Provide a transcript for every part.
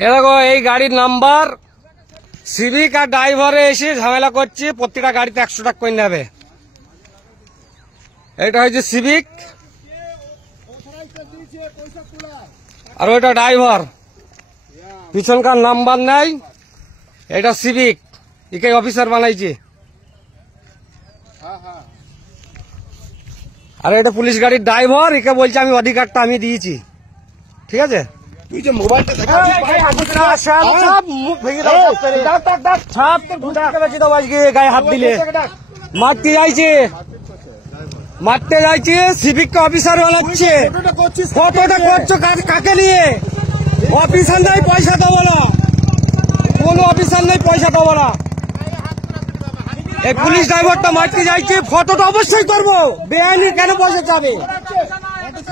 দেখো এই গাড়ির নাম্বার সিভিক আর ড্রাইভারে এসে ঝামেলা করছে, প্রত্যেকটা গাড়িতে 100 টাকা করে নেবে। এটা হচ্ছে সিভিক আর ওইটা ড্রাইভার, পিছনকার নাম্বার নাই। এটা সিভিক, একে অফিসার বানাইছে। আর এটা পুলিশ গাড়ির ড্রাইভার, একে বলছে আমি অধিকারটা আমি দিয়েছি। ঠিক আছে, তুই যে মোবাইলটা গায়ে হাত দিলে মারতে যাইছে, মারতে যাইছে, সিভিককে অফিসার বানাচ্ছে। কতটা করছো কাকে নিয়ে? অফিসার নাই, পয়সা দেবো না, কোন অফিসার নেই, পয়সা দেবো না। এই পুলিশ ড্রাইভারটা মারতে যাইছে, ফটোটা অবশ্যই করবো। বেআইনি কেন পয়সা চাবে?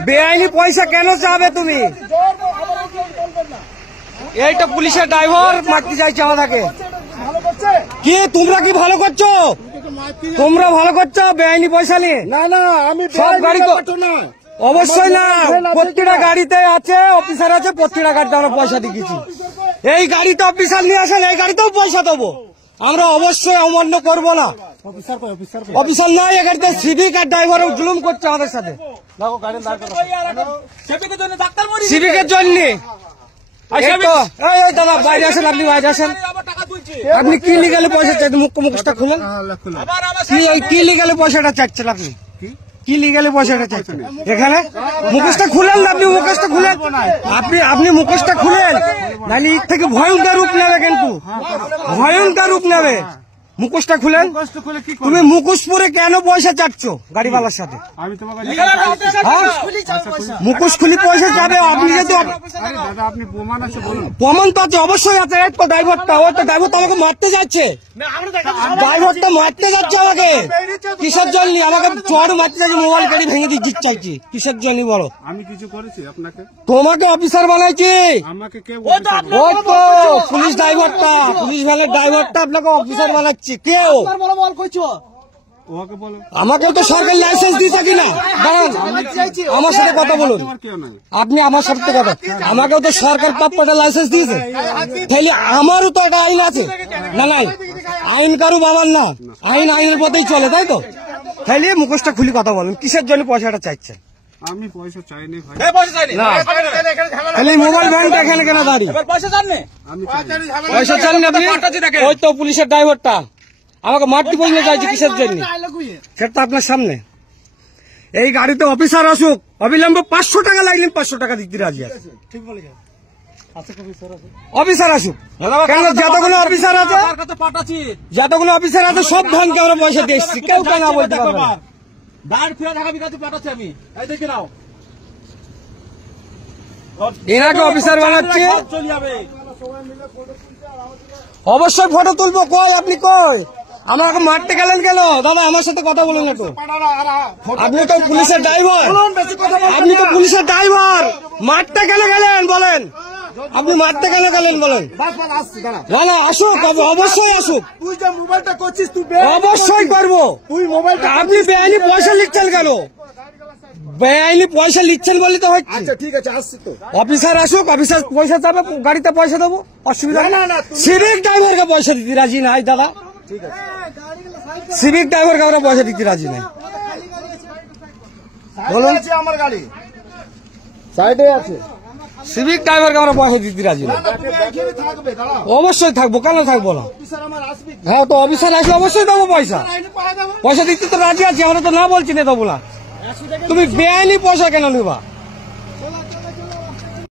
বেআইনি পয়সা কেন চাবে তুমি? এইটা পুলিশের ড্রাইভার মারতে চাইছে আমাদেরকে। কি তোমরা কি ভালো করছো? তোমরা ভালো করছো বেআইনি পয়সা নিয়ে? না না, আমি সব গাড়ি তো না, অবশ্যই না। প্রত্যেকটা গাড়িতে আছে অফিসার আছে, প্রত্যেকটা গাড়িতে আমরা পয়সা দিয়েছি। এই গাড়িতে অফিসার নিয়ে আসেন, এই গাড়িতেও পয়সা দেবো। আমরা অবশ্যই অমান্য করবো না। অফিসার নাই, এই গাড়িতে সিভিক আর ড্রাইভার জুলুম করছে আমাদের সাথে। সিভিকের জন্য দাদা বাইরে আসেন, আপনি বাইরে আসেন। আপনি কি লিগালে পয়সা চাইছেন? মুখটা খুলেন। কি লিগালে পয়সাটা চাচ্ছেন? আপনি কি লিগালে পয়সাটা চাইছেন? এখানে মুখোশটা খুলেন না, আপনি মুখোশটা খুলেন, আপনি মুখোশটা খুলেন, নাহলে এর থেকে ভয়ঙ্কর রূপ নেবে, কিন্তু ভয়ঙ্কর রূপ নেবে। মুখোশটা খুলেন। তুমি মুখোশ পরে কেন পয়সা চাচ্ছ গাড়িওয়ালার সাথে? মুখোশ খুলি পয়সা যাবে। আপনি যদি প্রমাণ তো আছে, অবশ্যই আছে। ড্রাইভারটা, ওই তো ড্রাইভার তো আমাকে মারতে যাচ্ছে, ড্রাইভারটা মারতে যাচ্ছে আমাকে। কিসের জন্য আমাকে চড় মারতে যাচ্ছে? মোবাইল গাড়ি ভেঙে দিতে চাইছি, কিসের জন্য বলো? আমি কিছু করেছি আপনাকে? তোমাকে অফিসার বানাইছি। আমাকে কে? ওই তো পুলিশ ড্রাইভারটা, পুলিশ ভ্যানের ড্রাইভারটা আপনাকে অফিসার বানাচ্ছে। কেউ আমাকেও তো সরকারি লাইসেন্স দিয়েছে কিনা? দাঁড়ান, আমার সাথে কথা বলুন। আপনি আমার সাথে কথা, আমাকেও তো সরকার প্রাপ্যটা লাইসেন্স দিয়েছে, তাহলে আমারও তো একটা আইন আছে না? নাই, আইন কারু বাবার না, আইন আইনের পথেই চলে, তাই তো? তাহলে মুখোশটা খুলি কথা বলুন, কিসের জন্য পয়সাটা চাইছেন? আমি পয়সা চাইনি ভাই। তাহলে মোবাইল ভ্যানটা এখানে কেন দাঁড়িয়ে? পয়সা চাননি আপনি? ওই তো পুলিশের ড্রাইভারটা আমাকে মারতে পর্যন্ত চাইছে, কিসের জন্য সেটা আপনার সামনে। এই গাড়িতে অফিসার আসুক, অবিলম্বে 500 টাকা লাগলেন 500 টাকা দিতে রাজি আছে। অফিসার আসুক, কেন যতগুলো অফিসার আছে, যতগুলো অফিসার আছে সব ধানকে আমরা পয়সা দিয়ে এসছি, কেউ কেন বলতে পারবে না। এনাকে অফিসার বানাচ্ছে, অবশ্যই ফটো তুলবো। কই আপনি? কই আমাকে মারতে গেলেন কেন? দাদা আমার সাথে কথা বলুন একটু। আপনি তো পুলিশের ড্রাইভার, আপনি তো পুলিশের ড্রাইভার, মারতে কেন গেলেন বলেন? আপনি মারতে কেন গেলেন বলেন? না না, আসুক, অবশ্যই আসুক। তুই যে মোবাইলটা করছিস, তুই অবশ্যই করবো। তুই মোবাইলটা, আপনি বেআইনি পয়সা লিখছেন কেন? বেআইনি পয়সা লিখছেন বলে তো হচ্ছে। আচ্ছা ঠিক আছে, আসছি তো। অফিসার আসুক, অফিসার পয়সা চাবে, গাড়িতে পয়সা দেবো, অসুবিধা না। সিভিক ড্রাইভারকে পয়সা দিতে রাজি নাই দাদা, সিভিক ড্রাইভারকে আমরা পয়সা দিতে রাজি নাই। বলুন, আমার গাড়ি সাইডে আছে, সিভিক ড্রাইভারকে আমরা পয়সা দিতে রাজি নাই। অবশ্যই থাকবো, কেন থাকবো না? হ্যাঁ, তো অফিসার আসলে অবশ্যই দেবো পয়সা, পয়সা দিতে তো রাজি আছি, আমরা তো না বলছি না দেবো না। তুমি বেআইনি পয়সা কেন নিবা?